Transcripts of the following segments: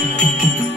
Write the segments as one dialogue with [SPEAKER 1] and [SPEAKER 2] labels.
[SPEAKER 1] thank you.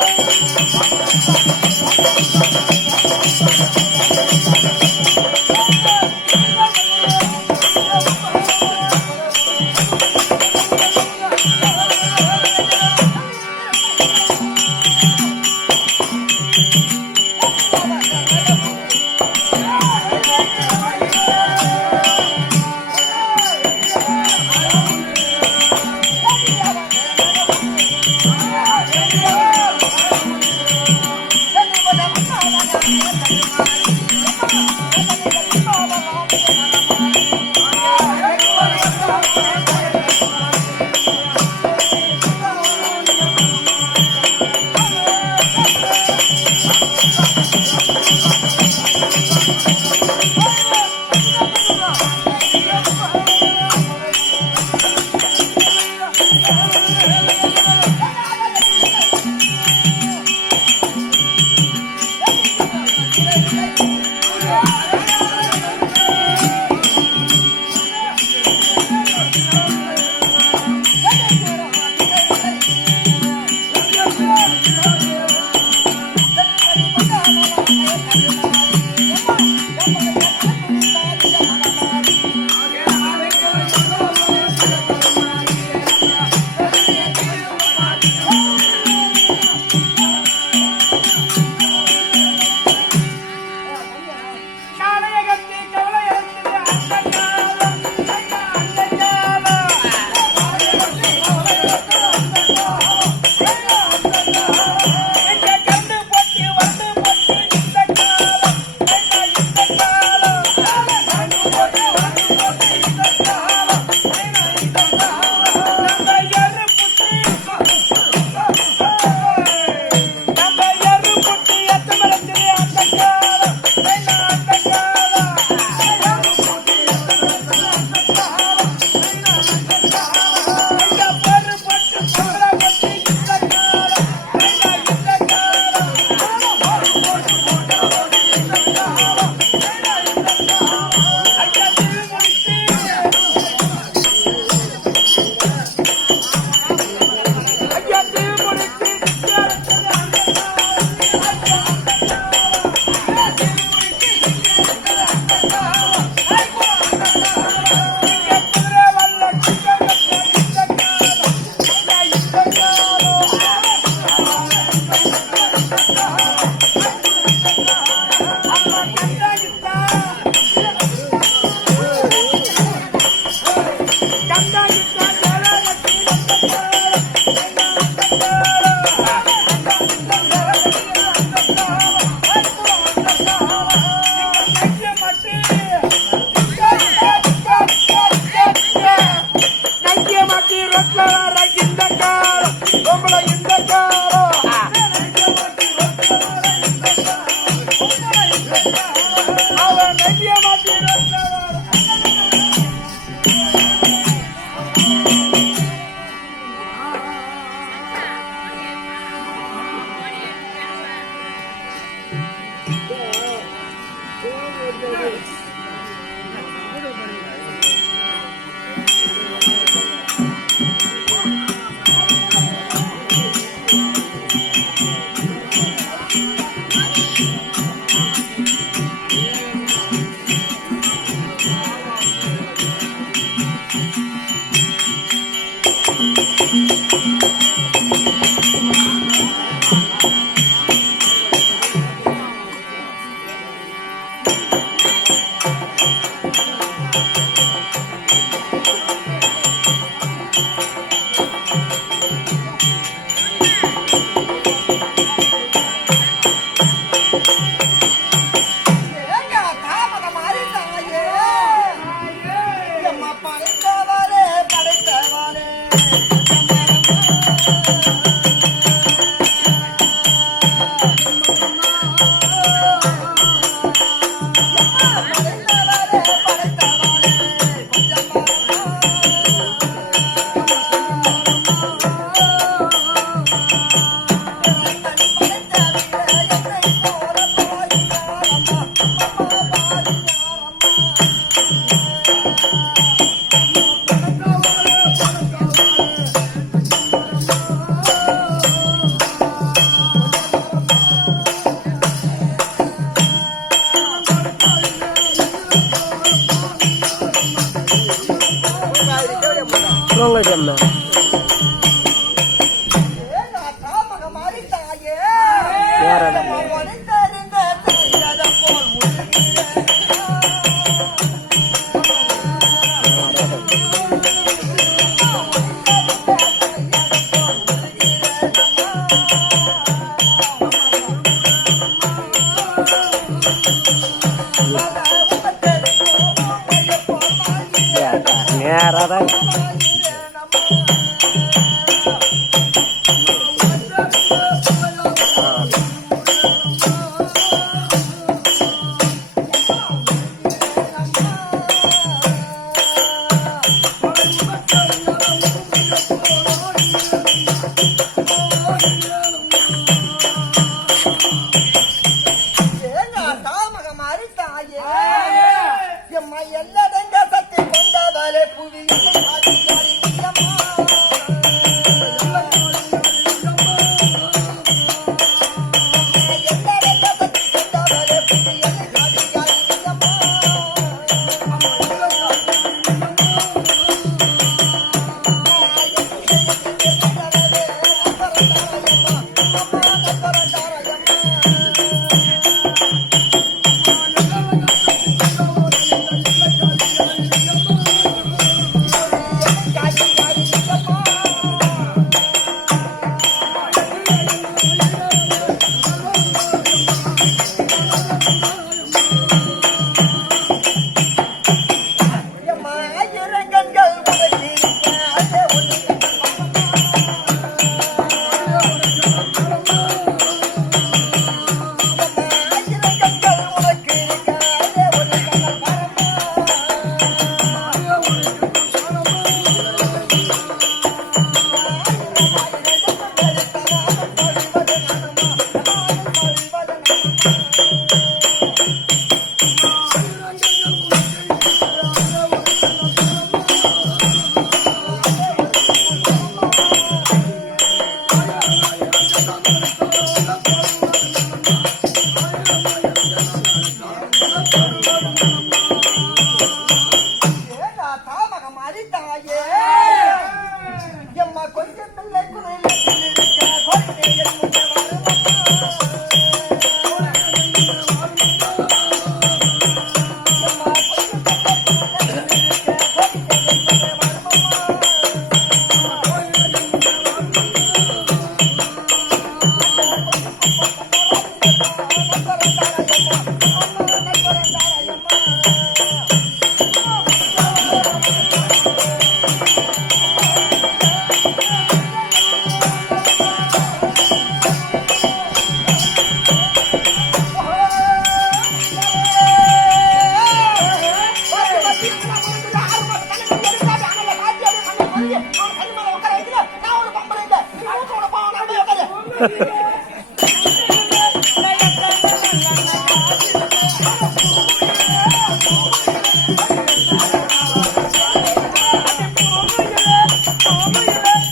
[SPEAKER 1] Thank you.
[SPEAKER 2] உங்களுக்கு என்ன வேற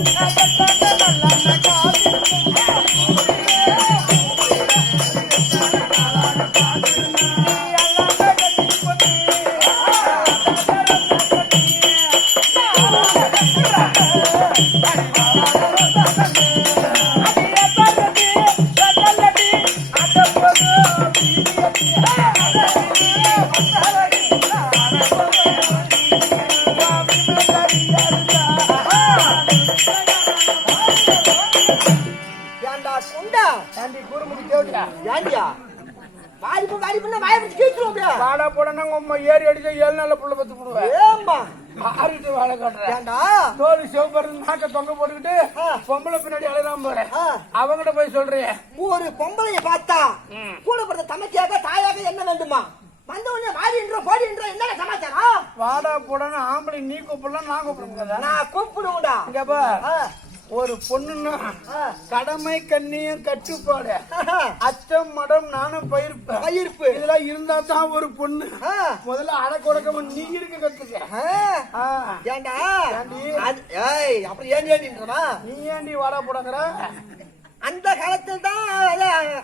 [SPEAKER 1] Gracias. ஏண்டா
[SPEAKER 3] தோல் சிவப்பரு நாக்க தொங்க போட்டுக்கிட்டு. பொம்பளை பின்னாடி பாரு.
[SPEAKER 2] ஆ.
[SPEAKER 3] அவங்கிட்ட போய் சொல்றேன்
[SPEAKER 2] ஒரு பொம்பளைய பார்த்தா கூட பிறந்த தமக்கையாக தாயாக என்ன வேண்டுமா? வந்த உடனே வாடின்ற போடின்ற என்ன சமாச்சாரம்?
[SPEAKER 3] வாடா போடனா ஆம்பளை நீ கூப்பிடலாம் நான் கூப்பிட முடியாதா?
[SPEAKER 2] நான் கூப்பிடுவேன்டா.
[SPEAKER 3] இங்க பார்.
[SPEAKER 2] ஆ,
[SPEAKER 3] ஒரு பொண்ணுன்னா. கடமை கண்ணியம் கட்டுப்பாடு. அச்சம் மடம் நானும் பயிர்ப்பேன்
[SPEAKER 2] பயிர்ப்பு.
[SPEAKER 3] இதெல்லாம் இருந்தா தான் ஒரு பொண்ணு. முதல்ல அடக்கொடக்கம் நீ இருக்க கத்துக்க.
[SPEAKER 2] ஏண்டா? ஏய் அப்புறம் ஏன் ஏண்டின்றமா
[SPEAKER 3] நீ ஏண்டி வாடா போடங்கிற?
[SPEAKER 2] அந்த காலத்துல தான்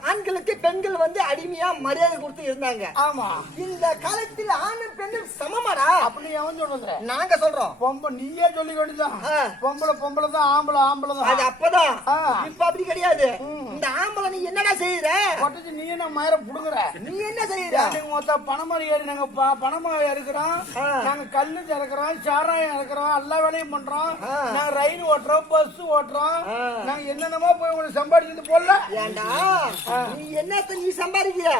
[SPEAKER 2] ஆண்களுக்கு பெண்கள் வந்து அடிமையா மரியாதை கொடுத்து இருந்தாங்க.
[SPEAKER 3] ஆமா.
[SPEAKER 2] இந்த காலத்தில் ஆணும் பெண்ணும் சமமாடா?
[SPEAKER 3] அப்படி எவன் சொல்றது
[SPEAKER 2] நாங்க சொல்றோம்.
[SPEAKER 3] பொம்பை நீயே சொல்லி வேண்டியதான்
[SPEAKER 2] ஆ.
[SPEAKER 3] பொம்பளை பொம்பளை தான் ஆம்பளை ஆம்பளை
[SPEAKER 2] அது
[SPEAKER 3] தான்
[SPEAKER 2] அப்பதான்.
[SPEAKER 3] ஆ.
[SPEAKER 2] இப்ப அப்படி கிடையாது. இந்த ஆம்பளை நீ என்னடா செய்யற
[SPEAKER 3] கொட்டச்சு நீ என்ன மயிர புடுங்குற?
[SPEAKER 2] நீ என்ன செய்யற
[SPEAKER 3] ஏண்டிங்க மொத்த பணமரி ஏறி நாங்க ப- பணமா இறக்குறோம்
[SPEAKER 2] ஆ.
[SPEAKER 3] நாங்க கல்லு இறக்குறோம் சாராயம் இறக்குறோம் எல்லா வேலையும் பண்றோம். நாங்க ரயில் ஓட்டுறோம் பஸ் ஓட்டுறோம். நாங்க என்னென்னமோ போய் உங்களுக்கு சம்பாதிக்கிறது போடல.
[SPEAKER 2] ஏண்டா? நீ என்னத்த நீ சம்பாதிக்கிற?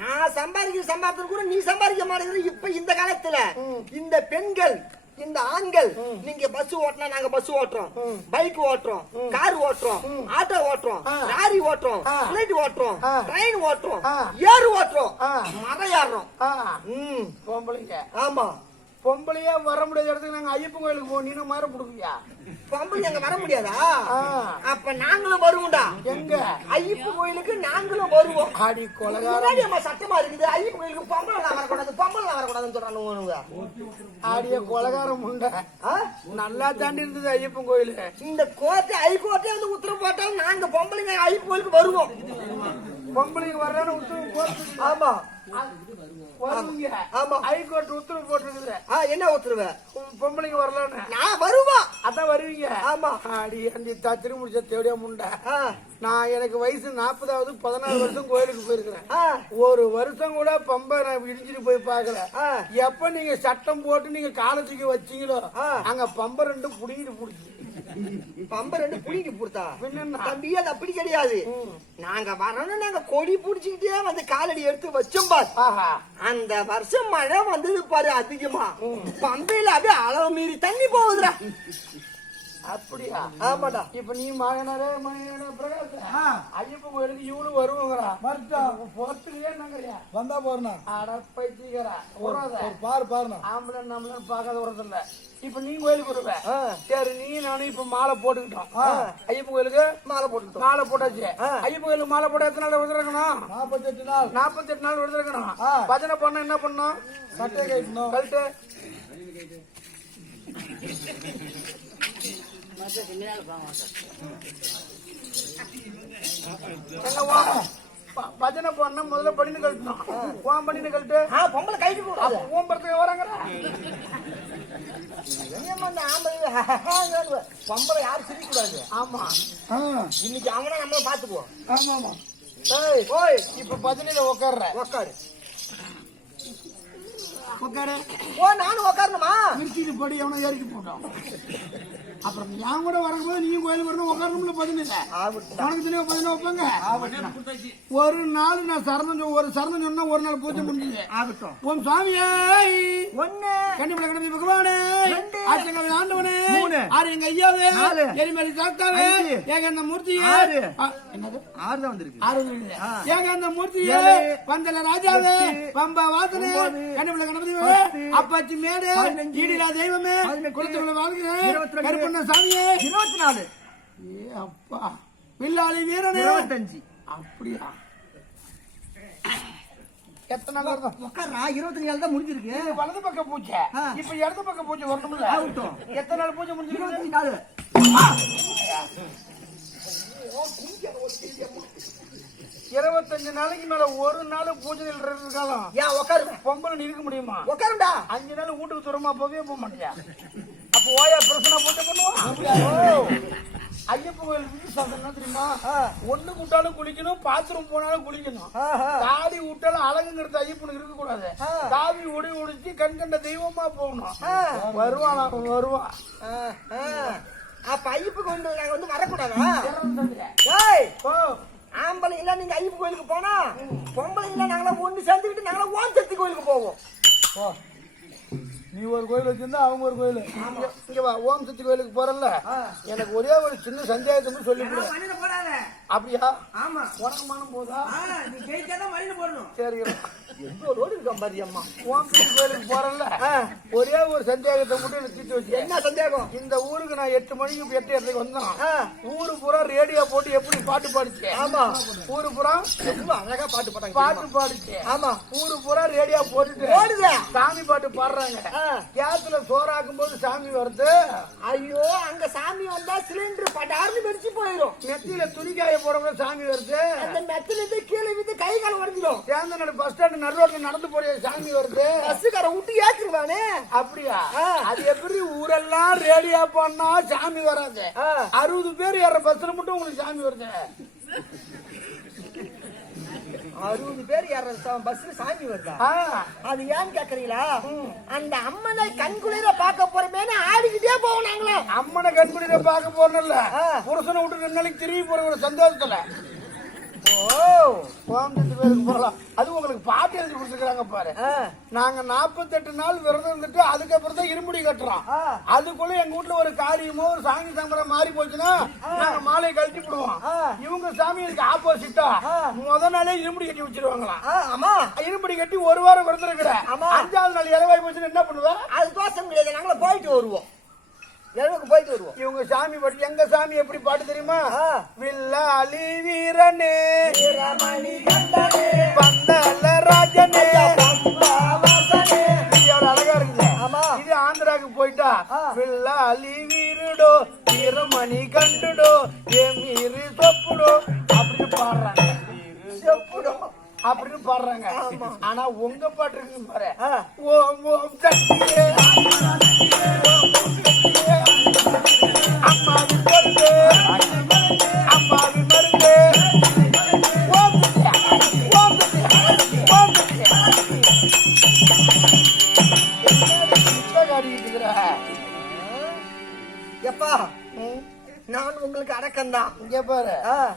[SPEAKER 2] நான் சம்பாதிக்கிற சம்பாதிக்கிறது கூட நீ சம்பாதிக்க மாட்டேங்கிற இப்ப இந்த காலத்துல. இந்த பெண்கள் இந்த ஆண்கள் நீங்க பஸ் ஓட்டினா நாங்க பஸ் ஓட்டுறோம். பைக் ஓட்டுறோம். கார் ஓட்டுறோம். ஆட்டோ ஓட்டுறோம். லாரி ஓட்டுறோம். பிளைட் ஓட்டுறோம். ட்ரெயின் ஓட்டுறோம். ஏறு ஓட்டுறோம். மரம் ஏறுறோம். ஆமா.
[SPEAKER 3] பொம்பளையே வர முடியாத இடத்துக்கு நாங்க ஐயப்பன் கோயிலுக்கு போவோம். நீனும் மயிர புடுங்குவியா
[SPEAKER 2] பொம்பளை அங்க வர முடியாதா. அப்ப நாங்களும் வருவோம்டா.
[SPEAKER 3] எங்க?
[SPEAKER 2] ஐயப்ப கோயிலுக்கு நாங்களும் வருவோம்.
[SPEAKER 3] ஆடி கொலகாரம்.
[SPEAKER 2] அம்மா சட்டமா இருக்குது. ஐயப்ப கோயிலுக்கு பொம்பளை வரக்கூடாது. பொம்பளை வரக்கூடாதுன்னு சொல்றானுங்க
[SPEAKER 3] ஆடிய கொலகாரம் உண்ட? நல்லா தாண்டி இருந்தது ஐயப்பன் கோயிலு.
[SPEAKER 2] இந்த கோர்ட்டு ஹைகோர்ட்டே வந்து உத்தரவு போட்டாலும் நாங்க பொம்பளைங்க ஐயப்ப கோயிலுக்கு வருவோம்.
[SPEAKER 3] பொம்பளைங்க வர்றேன்னு உத்தரவு
[SPEAKER 2] ஆமா.
[SPEAKER 3] ஹைகோர்ட் உத்தரவு போட்டுருக்குது
[SPEAKER 2] ஆ, என்ன உத்தரவு?
[SPEAKER 3] பொம்பளைங்க வரலன்னு.
[SPEAKER 2] நான் வருவோம்
[SPEAKER 3] அதான் வருவீங்க.
[SPEAKER 2] ஆமா.
[SPEAKER 3] அடி அந்த தா திருமுடிச்ச தேடியா முண்டை. நான் எனக்கு வயசு நாற்பதாவது பதினாறு வருஷம் கோயிலுக்கு போயிருக்கிறேன். ஒரு வருஷம் கூட பம்பை நான் இடிச்சிட்டு போய் பார்க்கல.
[SPEAKER 2] ஆ.
[SPEAKER 3] எப்ப நீங்க சட்டம் போட்டு நீங்க காலத்துக்கு வச்சீங்களோ. அங்க பம்பை ரெண்டு புடிங்கிட்டு புடிச்சு.
[SPEAKER 2] பம்பை ரெண்டு புடிங்கி கொடுத்தா தம்பி அது அப்படி கிடையாது. நாங்க வரணும் நாங்க கொடி புடிச்சுக்கிட்டே வந்து காலடி எடுத்து வச்சோம் பார். அந்த வருஷம் மழை வந்தது பாரு அதிகமா. பம்பையில அப்படியே அளவு மீறி தண்ணி போகுதுடா.
[SPEAKER 3] அப்படியா?
[SPEAKER 2] ஆமாடா.
[SPEAKER 3] இப்ப நீ மகனாரே மகனாரே பிரகாஷ் ஐயப்ப கோயிலுக்கு இவனு வருவாங்கடா. மறுத்தான் பொறுத்துலயே நங்கறியா
[SPEAKER 4] வந்தா போறா
[SPEAKER 3] அட பைத்தியக்காரா உறத
[SPEAKER 4] பாரு பாருண்ணா.
[SPEAKER 3] ஆம்பளை நம்மள பார்க்காத உறது இல்ல இப்ப நீ கோயிலுக்கு வருவ. சரி நீ நானும் இப்ப மாலை போட்டுக்கிட்டோம்.
[SPEAKER 2] ஆ.
[SPEAKER 3] ஐயப்ப கோயிலுக்கு
[SPEAKER 2] மாலை போட்டுட்டோம்
[SPEAKER 3] மாலை போட்டாச்சு.
[SPEAKER 2] ஆ.
[SPEAKER 3] ஐயப்ப கோயிலுக்கு மாலை போட்டா எத்தனை நாள் விரதம் இருக்கணும்?
[SPEAKER 4] நாற்பத்தெட்டு நாள்.
[SPEAKER 3] நாற்பத்தெட்டு நாள்
[SPEAKER 4] ஆ.
[SPEAKER 3] பஜனை பண்ண என்ன பண்ணணும்?
[SPEAKER 4] சட்டை கட்டணும்
[SPEAKER 3] கழட்டு எங்க வா. ப- பஜனை பண்ண முதல்ல பண்ணின்னு கழட்டணும் வான் பண்ணின்னு கழட்டு
[SPEAKER 2] பொம்பளை கைக்கு ஏம்மா இந்த ஆம்பளை பொம்பளை யாரும் சிரிக்க கூடாது
[SPEAKER 3] ஆமா
[SPEAKER 2] இன்னைக்கு அவனா நம்மள பாத்துக்குவோம்.
[SPEAKER 4] ஆமா ஆமா.
[SPEAKER 3] ஏய். ஓய் இப்ப பஜனையில உட்கார்ற
[SPEAKER 2] உக்காரு.
[SPEAKER 3] உட்காரு
[SPEAKER 2] ஓ நானும் உக்காரணுமா?
[SPEAKER 3] திருச்சிட்டு படி எவனோ ஏறிக்கு போட்டோம் அப்புறம் நான் கூட வரும்போது நீயும் கோயிலுக்கு வரணும் உட்காரணும்ல
[SPEAKER 2] ஆகட்டும்
[SPEAKER 3] உனக்கு தனியா பதினா வைப்பாங்க ஒரு நாள் நான் சரணம் ஒரு சரணம் சொன்னா ஒரு நாள் பூஜை முடிஞ்சது ஓம் சாமியே
[SPEAKER 2] ஒண்ணு
[SPEAKER 3] கண்டிப்பா கணபதி பகவானே
[SPEAKER 2] ரெண்டு.
[SPEAKER 3] ஆச்சங்கவி ஆண்டவனே
[SPEAKER 4] மூணு.
[SPEAKER 3] ஆறு எங்க ஐயாவே. எரிமலை சாத்தாவே
[SPEAKER 4] அஞ்சு.
[SPEAKER 3] ஏக அந்த மூர்த்தியே. ஆ, என்னது
[SPEAKER 4] ஆறு தான் வந்திருக்கு
[SPEAKER 3] ஆறு. ஏக அந்த மூர்த்தியே
[SPEAKER 4] ஏழு.
[SPEAKER 3] பந்தல ராஜாவே. பம்பா வாசனே. கண்டிப்பா கணபதி. அப்பாச்சி மேடு. ஈடிலா தெய்வமே. குளத்துக்குள்ள வாழ்கிறேன் கருப்பண்ண சாமியே.
[SPEAKER 4] இருபத்தி நாலு.
[SPEAKER 3] ஏ அப்பா. வில்லாளி வீரனே.
[SPEAKER 4] இருபத்தஞ்சு.
[SPEAKER 3] அப்படியா? எத்தனை நாள் இருக்கும்
[SPEAKER 4] உட்காரா இருபத்தஞ்சு நாள் தான் முடிஞ்சிருக்கு.
[SPEAKER 3] வலது பக்க பூஜை. இப்ப இடது பக்க பூஜை வரணும்ல.
[SPEAKER 4] ஆகட்டும்.
[SPEAKER 3] எத்தனை நாள் பூஜை முடிஞ்சிருக்கு?
[SPEAKER 4] இருபத்தஞ்சு நாள்.
[SPEAKER 3] இருபத்தஞ்சு நாளைக்கு மேல ஒரு நாள் பூஜை இருக்காலும்
[SPEAKER 2] ஏன்
[SPEAKER 3] பொம்பளை நீ இருக்க முடியுமா?
[SPEAKER 2] உக்காருடா.
[SPEAKER 3] அஞ்சு நாள் வீட்டுக்கு தூரமா போவே போக மாட்டியா? ஓயா பிரச்சனை பூஜை பண்ணுவான் ஐயப்ப கோயில் விசேஷம் தெரியுமா? ஒண்ணு விட்டாலும் குளிக்கணும் பாத்ரூம் போனாலும் குளிக்கணும். தாடி விட்டாலும் அழகுங்கிறது ஐயப்பனுக்கு இருக்க கூடாது தாவி ஒடி ஒடிச்சு கண் கண்ட தெய்வமா போகணும். வருவான் வருவான்.
[SPEAKER 2] அப்ப ஐயப்ப நாங்க வந்து வரக்கூடாதா? ஆம்பளை இல்ல நீங்க ஐயப்ப கோயிலுக்கு போனா பொம்பளை இல்ல நாங்களாம் ஒண்ணு சேர்ந்துக்கிட்டு நாங்களாம் சக்தி கோயிலுக்கு போவோம்.
[SPEAKER 3] நீ ஒரு கோயில் வச்சிருந்தா அவங்க ஒரு கோயில். இங்க- வா ஓம் சக்தி கோயிலுக்கு போறல எனக்கு ஒரே ஒரு சின்ன சந்தேகத்தை சொல்லி
[SPEAKER 4] போடாத
[SPEAKER 3] அப்படியா?
[SPEAKER 4] ஆமா.
[SPEAKER 3] உனக்கு மனம் போதா?
[SPEAKER 4] நீ ஜெயிச்சாதான் மண்ணில போடணும்.
[SPEAKER 3] சரி
[SPEAKER 2] எந்த ரோடு இருக்கா பாரு அம்மா?
[SPEAKER 3] சக்தி கோயிலுக்கு போறல ஒரே ஒரு சந்தேகத்தை மட்டும் எனக்கு தீர்த்து வச்சு
[SPEAKER 2] என்ன சந்தேகம்?
[SPEAKER 3] இந்த ஊருக்கு நான் எட்டு மணிக்கு எட்டு இடத்துக்கு வந்தோம்
[SPEAKER 2] ஆ,
[SPEAKER 3] ஊரு பூரா ரேடியோ போட்டு எப்படி பாட்டு பாடுச்சு?
[SPEAKER 2] ஆமா.
[SPEAKER 3] ஊரு பூரா
[SPEAKER 2] அழகா பாட்டு பாட்டாங்க
[SPEAKER 3] பாட்டு பாடுச்சு.
[SPEAKER 2] ஆமா.
[SPEAKER 3] ஊரு பூரா ரேடியோ போட்டுட்டு
[SPEAKER 2] ஓடுதே.
[SPEAKER 3] சாமி பாட்டு பாடுறாங்க. கேஸ்ல சோறாக்கும் போது சாமி வருது.
[SPEAKER 2] ஐயோ அங்க சாமி வந்தா சிலிண்டர் பட்டார்னு வெடிச்சு போயிடும்
[SPEAKER 3] நெத்தியில துணிக்காய போடும்போது சாமி வருது.
[SPEAKER 2] அந்த மெத்துல இருந்து கீழே விட்டு கை கால் உடஞ்சிடும்
[SPEAKER 3] சேந்தனோட பஸ் ஸ்டாண்ட் நடுரோட்ல நடந்து போற சாமி வருது.
[SPEAKER 2] பஸ்ஸுக்கார விட்டு ஏத்துருவானே?
[SPEAKER 3] அப்படியா. அது எப்படி? ஊரெல்லாம் ரேடியோ பண்ணா சாமி வராது. அறுபது பேர் ஏற பஸ்ல மட்டும் உங்களுக்கு சாமி வருது.
[SPEAKER 2] அறுபது பேர் ஏற பஸ்ல சாமி வருதா. அது ஏன்னு கேக்குறீங்களா? அந்த அம்மனை கண்குளிர பார்க்க போறமேனு ஆடிக்கிட்டே போவோம் நாங்களே
[SPEAKER 3] அம்மனை கண்குடியில பார்க்க போறல
[SPEAKER 2] ஆ.
[SPEAKER 3] புருஷனை விட்டு ரெண்டு நாளைக்கு திரும்பி போற ஒரு சந்தோஷத்துல. கோயம்புத்தூர் பேருக்கு போகலாம் அது உங்களுக்கு பாட்டு எழுதி கொடுத்துருக்காங்க பாரு. நாங்க 48 நாள் விரதம் இருந்துட்டு அதுக்கப்புறம் தான் இருமுடி கட்டுறோம். அதுக்குள்ள எங்க வீட்டுல ஒரு காரியமோ ஒரு சாமி சம்பரம் மாறி போச்சுன்னா நாங்க மாலையை கழட்டி விடுவோம். இவங்க சாமி இதுக்கு ஆப்போசிட்டா. முத நாளே இருமுடி கட்டி வச்சிருவாங்களாம்.
[SPEAKER 2] ஆமா.
[SPEAKER 3] இருமுடி கட்டி ஒரு வாரம் விரதம் இருக்கிற. அஞ்சாவது நாள் இலவாய் போச்சுன்னா என்ன பண்ணுவ?
[SPEAKER 2] அது தோசம் கிடையாது நாங்கள போயிட்டு வருவோம். எழவுக்கு போயிட்டு வருவோம்
[SPEAKER 3] இவங்க சாமி பாட்டு எங்க சாமி எப்படி பாட்டு தெரியுமா
[SPEAKER 2] ஆ.
[SPEAKER 3] வில்லாலி வீரனே பந்தல ராஜனே அழகா இருக்குது
[SPEAKER 2] ஆமா.
[SPEAKER 3] இது ஆந்திராக்கு போயிட்டா
[SPEAKER 2] ஆ.
[SPEAKER 3] வில்லாலி வீருடோ வீரமணி கண்டுடோ எமீரு சொப்புடோ அப்படின்னு பாடுறாங்க
[SPEAKER 2] செப்புடும்.
[SPEAKER 3] அப்படின்னு பாடுறாங்க. ஆனா உங்க பாட்டு இருக்கு பாரு. ஓம் ஓம் சக்தியே அம்மாவி மருந்து அம்மாவி மருந்து ஓம் சக்தியா ஓம் சக்தியா ஓம் சக்தியா
[SPEAKER 2] எப்பா? நான் உங்களுக்கு அடக்கம்தான்
[SPEAKER 3] இங்க பாரு.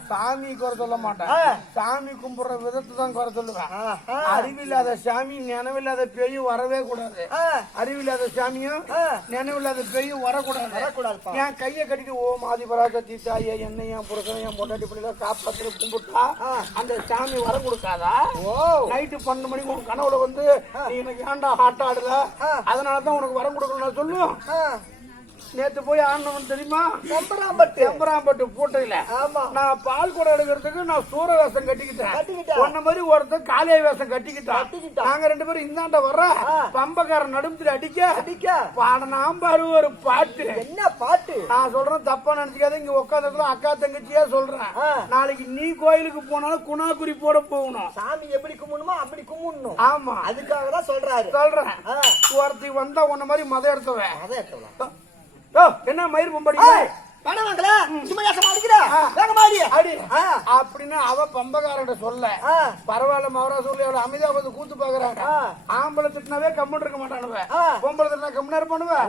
[SPEAKER 3] சாமி குறை சொல்ல மாட்டேன். சாமி கும்பிடுற விதத்தை தான் குறை சொல்லுவேன். அறிவில்லாத சாமி நினைவில்லாத பேயும் வரவே கூடாது. அறிவில்லாத சாமியும். நினைவில்லாத பேயும் வரக்கூடாது.
[SPEAKER 2] வரக்கூடாதுப்பா.
[SPEAKER 3] என் கையை கட்டிட்டு ஓ மாதிபராக தீத்தாய என்னை என் புருஷன் என் பொண்டாட்டி பிள்ளைல காப்பாத்து கும்பிட்டா அந்த சாமி வர கொடுக்காதா?
[SPEAKER 2] ஓ.
[SPEAKER 3] நைட்டு பன்னெண்டு மணிக்கு உன் கனவுல வந்து நீ எனக்கு ஏன்டா ஹாட் ஆடுல அதனால தான் உனக்கு வரம் கொடுக்கணும் நான் சொல்லுவோம் நேத்து போய் ஆடணும் தெரியுமா?
[SPEAKER 2] செம்பராம்பட்டு.
[SPEAKER 3] செம்பராம்பட்டு பூட்டையில.
[SPEAKER 2] ஆமா.
[SPEAKER 3] நான் பால் குடம் எடுக்கிறதுக்கு நான் சூர வேஷம் கட்டிக்கிட்டேன்.
[SPEAKER 2] கட்டிக்கிட்டா.
[SPEAKER 3] உன்ன மாதிரி ஒருத்தன் காளியா வேஷம் கட்டிக்கிட்டான். நாங்க ரெண்டு பேரும் இந்தாண்ட வர்ற. பம்பக்காரன் நடுமுத்திரி அடிக்க.
[SPEAKER 2] அடிக்க.
[SPEAKER 3] பாடனாம் பாரு ஒரு பாட்டு.
[SPEAKER 2] என்ன பாட்டு?
[SPEAKER 3] நான் சொல்றேன் தப்பா நினைச்சுக்காத இங்க உட்காந்துருக்கோம் அக்கா தங்கச்சியா சொல்றேன். நாளைக்கு நீ கோயிலுக்கு போனாலும் குணாக்குறி போட போகணும்.
[SPEAKER 2] சாமி எப்படி கும்பிடணுமோ அப்படி கும்பிடணும்.
[SPEAKER 3] ஆமா.
[SPEAKER 2] அதுக்காக தான் சொல்றாரு.
[SPEAKER 3] சொல்றேன். ஒருத்தி வந்தா உன்ன மாதிரி மத எடுத்தவன்.
[SPEAKER 2] அதான் எடுத்துக்கலாம்.
[SPEAKER 3] என்ன மயிர் பொம்படி
[SPEAKER 2] பணம் வாங்கல சும்மா ஏசமா அடிக்கிற. வேகமா அடி
[SPEAKER 3] அடி. அப்படின்னு அவ பம்பக்காரன் சொல்ல. பரவாயில்ல மவரா சொல்லி அவளை அமைதியா வந்து கூத்து பாக்குறாங்க. ஆம்பளை திட்டினாவே கம்முன்னு இருக்க மாட்டானுவ. பொம்பளை திட்டினா கம்முன்னு இருப்பானுவ.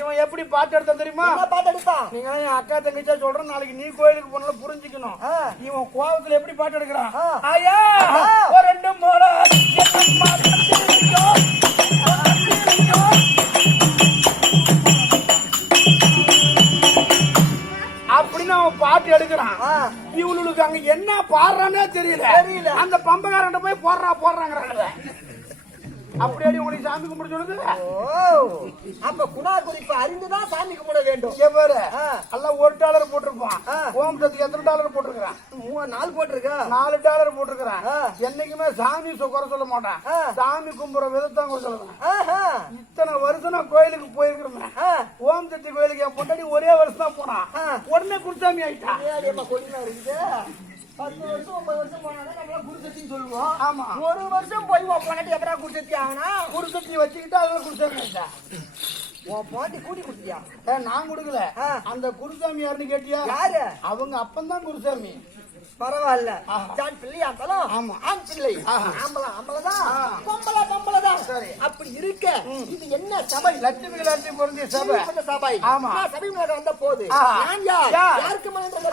[SPEAKER 3] இவன் எப்படி பாட்டு எடுத்தான் தெரியுமா
[SPEAKER 2] பாட்டு எடுத்தான்
[SPEAKER 3] நீங்க என் அக்கா தங்கச்சியா சொல்றேன் நாளைக்கு நீ கோயிலுக்கு போனாலும் புரிஞ்சுக்கணும். இவன் கோவத்துல எப்படி பாட்டு எடுக்கிறான்
[SPEAKER 2] ஆ.
[SPEAKER 3] ஐயா
[SPEAKER 2] ஆ.
[SPEAKER 3] ஒரு ரெண்டு மூணு இவனுக்கு அங்க என்ன பாடுறானே தெரியல
[SPEAKER 2] தெரியல.
[SPEAKER 3] அந்த பம்பக்காரன் போய் போடுறா போடுறாங்கிறாங்க அப்படி அடி உனக்கு சாமி கும்பிட சொல்லுது
[SPEAKER 2] அப்ப குணா குறிப்பு அறிந்துதான் சாமி கும்பிட வேண்டும் ஆ.
[SPEAKER 3] எல்லாம் ஒரு டாலர் போட்டிருப்பான். ஓம் சத்துக்கு எத்தனை டாலர் போட்டிருக்கிறான்
[SPEAKER 2] மூணு நாள் போட்டிருக்க
[SPEAKER 3] நாலு டாலர் போட்டிருக்கிறான். என்னைக்குமே சாமி குறை சொல்ல மாட்டான். சாமி கும்பிடுற விதத்தான் குறை சொல்லுவேன். இத்தனை வருஷம் நான் கோயிலுக்கு போயிருக்கிறேன். ஓம் சக்தி கோயிலுக்கு என் பொண்டாடி ஒரே வருஷம் தான் போனான். உடனே குருசாமி ஆயிட்டான்
[SPEAKER 2] பத்து வருஷம் ஒன்பது வருஷம் போனாதான் நம்மள குருசத்தின்னு சொல்லுவோம்
[SPEAKER 3] ஆமா.
[SPEAKER 2] ஒரு வருஷம் போய் உன் பொண்டாட்டி எப்படா குருசத்தி ஆகனா
[SPEAKER 3] குருசக்தி வச்சுக்கிட்டு அதெல்லாம் ஆயிட்டான்
[SPEAKER 2] உன் பாட்டி கூட்டி குடுத்தியா?
[SPEAKER 3] நான் கொடுக்கல. அந்த குருசாமி யாருன்னு கேட்டியா?
[SPEAKER 2] யாரு?
[SPEAKER 3] அவங்க அப்பந்தான் குருசாமி.
[SPEAKER 2] பரவாயில்ல. ஜான் பிள்ளையா இருந்தாலும்
[SPEAKER 3] ஆமா.
[SPEAKER 2] ஆண் பிள்ளை. ஆம்பளை ஆம்பளைதான் பொம்பளை பொம்பளைதான்
[SPEAKER 3] சரி.
[SPEAKER 2] அப்படி இருக்க. இது என்ன சபை?
[SPEAKER 3] லட்சுமி லட்சுமி பொருந்திய சபை.
[SPEAKER 2] அந்த சபை.
[SPEAKER 3] ஆமா.
[SPEAKER 2] சபை மேல வந்த போது நான் யார்? யாருக்கு மனதில்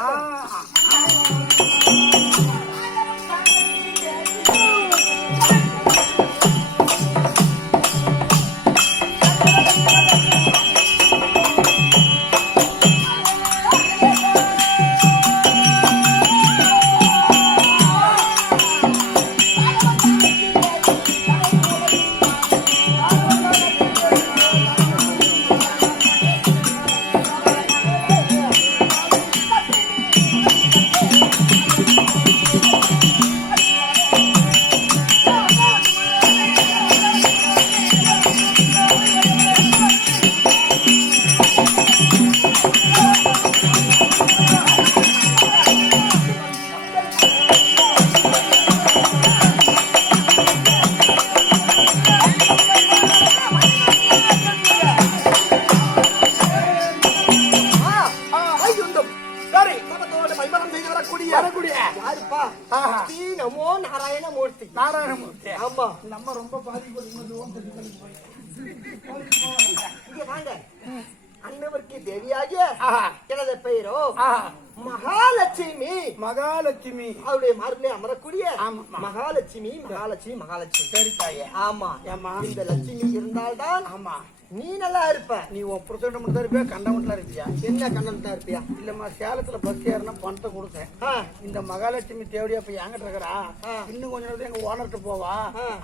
[SPEAKER 3] நமோ நாராயண மூர்த்தி. நாராயண
[SPEAKER 2] மூர்த்தி. ஆமா. நம்ம ரொம்ப பாதிப்பு வாங்க. அன்னவருக்கு தேவியாகிய எனது பெயரோ மகாலட்சுமி.
[SPEAKER 3] மகாலட்சுமி.
[SPEAKER 2] அவருடைய மார்பிலே அமரக்கூடிய மகாலட்சுமி மகாலட்சுமி மகாலட்சுமி. ஆமா. இந்த லட்சுமி இருந்தால்தான்
[SPEAKER 3] ஆமா.
[SPEAKER 2] நீ நல்லா இருப்ப.
[SPEAKER 3] நீ உன் புருஷன் மட்டும் தான் இருப்பியா? கண்டவன்லாம் இருப்பியா?
[SPEAKER 2] என்ன தான் இருப்பியா?
[SPEAKER 3] இல்லம்மா சேலத்துல பஸ் ஏறினா பணத்தை கொடுத்தேன். இந்த மகாலட்சுமி தேவடியா இப்ப என்கிட்ட இருக்கிறா. இன்னும் கொஞ்ச நேரத்துல எங்க ஓனர்கிட்ட போவா.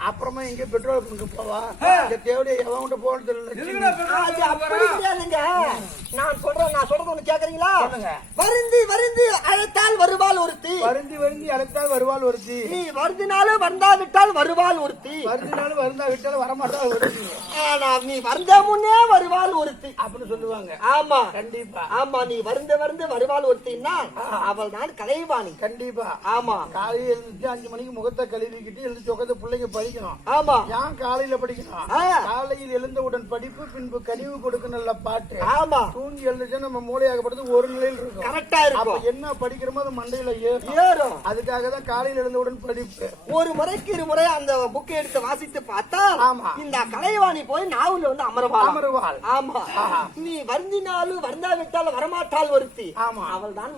[SPEAKER 3] அப்புறமா இங்க பெட்ரோல் பங்கு போவா? இந்த தேவடியா எவன்கிட்ட போறது இல்ல
[SPEAKER 2] அது அப்படி கிடையாதுங்க. நான் சொல்றேன் நான் சொல்றது ஒண்ணு கேக்குறீங்களா. வருந்தி வருந்தி அழைத்தால் வருவாள் ஒருத்தி.
[SPEAKER 3] வருந்தி வருந்தி அழைத்தால் வருவாள் ஒருத்தி.
[SPEAKER 2] நீ வருந்தினாலும் வந்தாவிட்டால் வருவாள் ஒருத்தி.
[SPEAKER 3] வருந்தினாலும் வருந்தா விட்டாலும் வரமாட்டா வருத்தி
[SPEAKER 2] ஆனா நீ வந்த முன்னே வருவாள் ஒருத்தி.
[SPEAKER 3] அப்படின்னு சொல்லுவாங்க.
[SPEAKER 2] ஆமா.
[SPEAKER 3] கண்டிப்பா.
[SPEAKER 2] ஆமா நீ வருந்த வருந்த வருவாள் ஒருத்தின்னா அவள் தான் கலைவாணி.
[SPEAKER 3] கண்டிப்பா.
[SPEAKER 2] ஆமா.
[SPEAKER 3] காலையில எழுந்துச்சு அஞ்சு மணிக்கு முகத்தை கழுவிக்கிட்டு எழுந்துச்சு உட்காந்து பிள்ளைங்க படிக்கணும்.
[SPEAKER 2] ஆமா.
[SPEAKER 3] ஏன் காலையில படிக்கணும். காலையில் எழுந்தவுடன் படிப்பு பின்பு கனிவு கொடுக்க நல்ல பாட்டு.
[SPEAKER 2] ஆமா.
[SPEAKER 3] தூங்கி எழுந்துச்சு நம்ம மூளையாகப்படுறது ஒரு நிலையில் இருக்கும்.
[SPEAKER 2] கரெக்டா இருக்கும்.
[SPEAKER 3] என்ன படிக்கிறோமோ அது மண்டையில
[SPEAKER 2] ஏறும்.
[SPEAKER 3] அதுக்காக தான் காலையில் எழுந்தவுடன் படிப்பு.
[SPEAKER 2] ஒரு முறைக்கு இரு முறை அந்த புக்கை எடுத்து வாசித்து பார்த்தா
[SPEAKER 3] ஆமா.
[SPEAKER 2] இந்த கலைவாணி போய் நாவல வந்து அமரவாள்
[SPEAKER 3] அமருவாள்.
[SPEAKER 2] ஆமா. நீ வருந்தினாலும் வருந்தாவிட்டால் வரமாட்டாள் ஒருத்தி.
[SPEAKER 3] ஆமா.
[SPEAKER 2] அவள் தான்